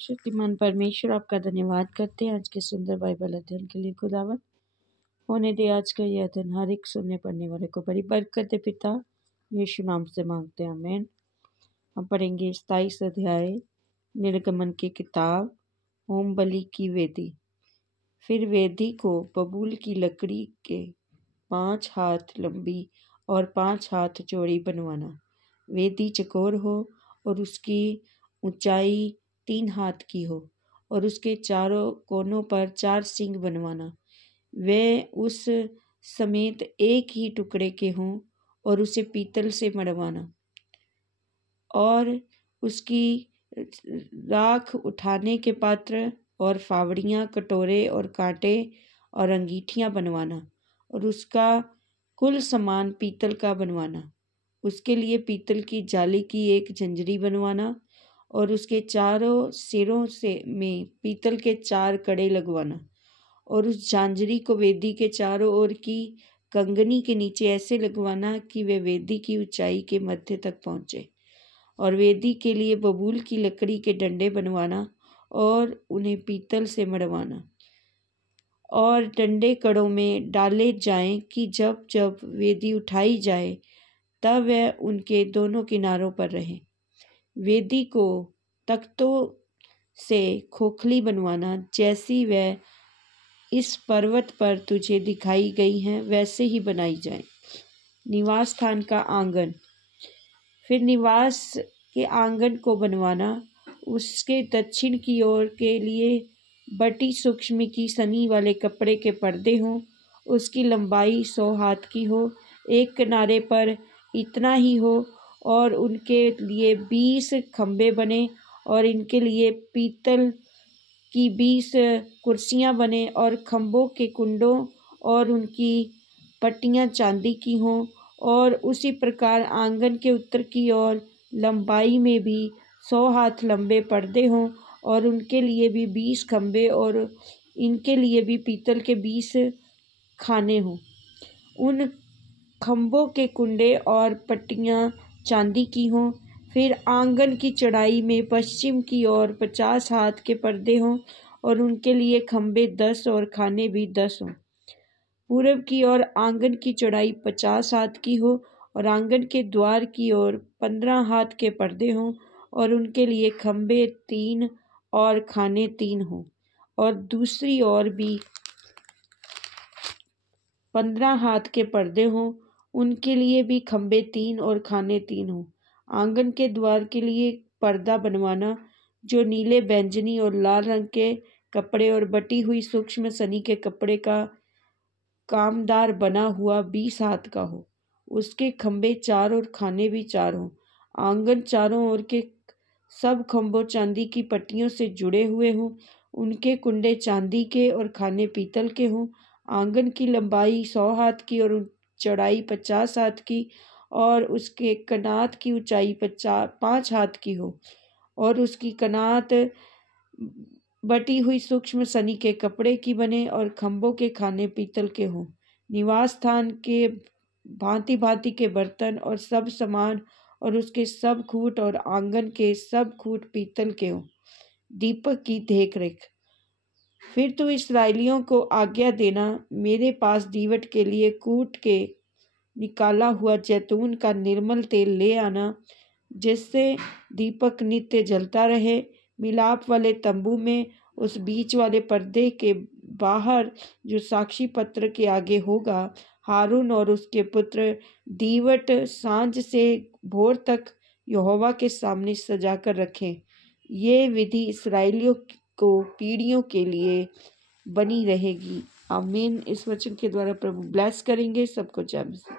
शक्तिमान परमेश्वर आपका धन्यवाद करते हैं आज के सुंदर बाइबल अध्ययन के लिए। खुदावन होने दे आज का यह अध्ययन हर एक सुनने पढ़ने वाले को बड़ी बरकत दे पिता, यीशु नाम से मांगते हैं, आमीन। हम पढ़ेंगे 27 अध्याय निर्गमन की किताब, होम बलि की वेदी। फिर वेदी को बबूल की लकड़ी के 5 हाथ लंबी और 5 हाथ चौड़ी बनवाना। वेदी चकोर हो और उसकी ऊंचाई 3 हाथ की हो और उसके चारों कोनों पर 4 सींग बनवाना। वे उस समेत एक ही टुकड़े के हों और उसे पीतल से मढ़वाना। और उसकी राख उठाने के पात्र और फावड़ियाँ, कटोरे और कांटे और अंगीठियाँ बनवाना और उसका कुल सामान पीतल का बनवाना। उसके लिए पीतल की जाली की एक झंझरी बनवाना और उसके चारों सिरों से में पीतल के 4 कड़े लगवाना और उस झांझरी को वेदी के चारों ओर की कंगनी के नीचे ऐसे लगवाना कि वे वेदी की ऊंचाई के मध्य तक पहुँचे। और वेदी के लिए बबूल की लकड़ी के डंडे बनवाना और उन्हें पीतल से मढ़वाना और डंडे कड़ों में डाले जाएं कि जब जब वेदी उठाई जाए तब वह उनके दोनों किनारों पर रहे। वेदी को तख्तों से खोखली बनवाना, जैसी वह इस पर्वत पर तुझे दिखाई गई हैं वैसे ही बनाई जाए। निवास स्थान का आंगन। फिर निवास के आंगन को बनवाना। उसके दक्षिण की ओर के लिए बटी सूक्ष्म की सनी वाले कपड़े के पर्दे हों। उसकी लंबाई 100 हाथ की हो, एक किनारे पर इतना ही हो और उनके लिए 20 खंभे बने और इनके लिए पीतल की 20 कुर्सियां बने और खंभों के कुंडों और उनकी पट्टियां चांदी की हों। और उसी प्रकार आंगन के उत्तर की ओर लंबाई में भी 100 हाथ लंबे पर्दे हों और उनके लिए भी 20 खंभे और इनके लिए भी पीतल के 20 खाने हों। उन खंभों के कुंडे और पट्टियां चांदी की हों। फिर आंगन की चौड़ाई में पश्चिम की ओर 50 हाथ के पर्दे हों और उनके लिए खंभे 10 और खाने भी 10 हों। पूरब की ओर आंगन की चौड़ाई 50 हाथ की हो और आंगन के द्वार की ओर 15 हाथ के पर्दे हों और उनके लिए खंभे 3 और खाने 3 हों। और दूसरी ओर भी 15 हाथ के पर्दे हों, उनके लिए भी खंभे 3 और खाने 3 हों। आंगन के द्वार के लिए पर्दा बनवाना, जो नीले, बैंगनी और लाल रंग के कपड़े और बटी हुई सूक्ष्म सनी के कपड़े का कामदार बना हुआ 20 हाथ का हो। उसके खंभे 4 और खाने भी 4 हों। आंगन चारों ओर के सब खंभों चांदी की पट्टियों से जुड़े हुए हों। उनके कुंडे चांदी के और खाने पीतल के हों। आंगन की लंबाई 100 हाथ की और चौड़ाई 50 हाथ की और उसके कनात की ऊंचाई 5 हाथ की हो और उसकी कनात बटी हुई सूक्ष्म सनी के कपड़े की बने और खंभों के खाने पीतल के हों। निवास स्थान के भांति भांति के बर्तन और सब सामान और उसके सब खूंट और आंगन के सब खूंट पीतल के हों। दीपक की देखरेख। फिर तू इस्राएलियों को आज्ञा देना, मेरे पास दीवट के लिए कूट के निकाला हुआ जैतून का निर्मल तेल ले आना, जिससे दीपक नित्य जलता रहे। मिलाप वाले तंबू में उस बीच वाले पर्दे के बाहर जो साक्षी पत्र के आगे होगा, हारून और उसके पुत्र दीवट सांझ से भोर तक यहोवा के सामने सजाकर रखें। ये विधि इस्राएलियों को पीढ़ियों के लिए बनी रहेगी। आमीन। इस वचन के द्वारा प्रभु ब्लेस करेंगे सबको। जय मसीह।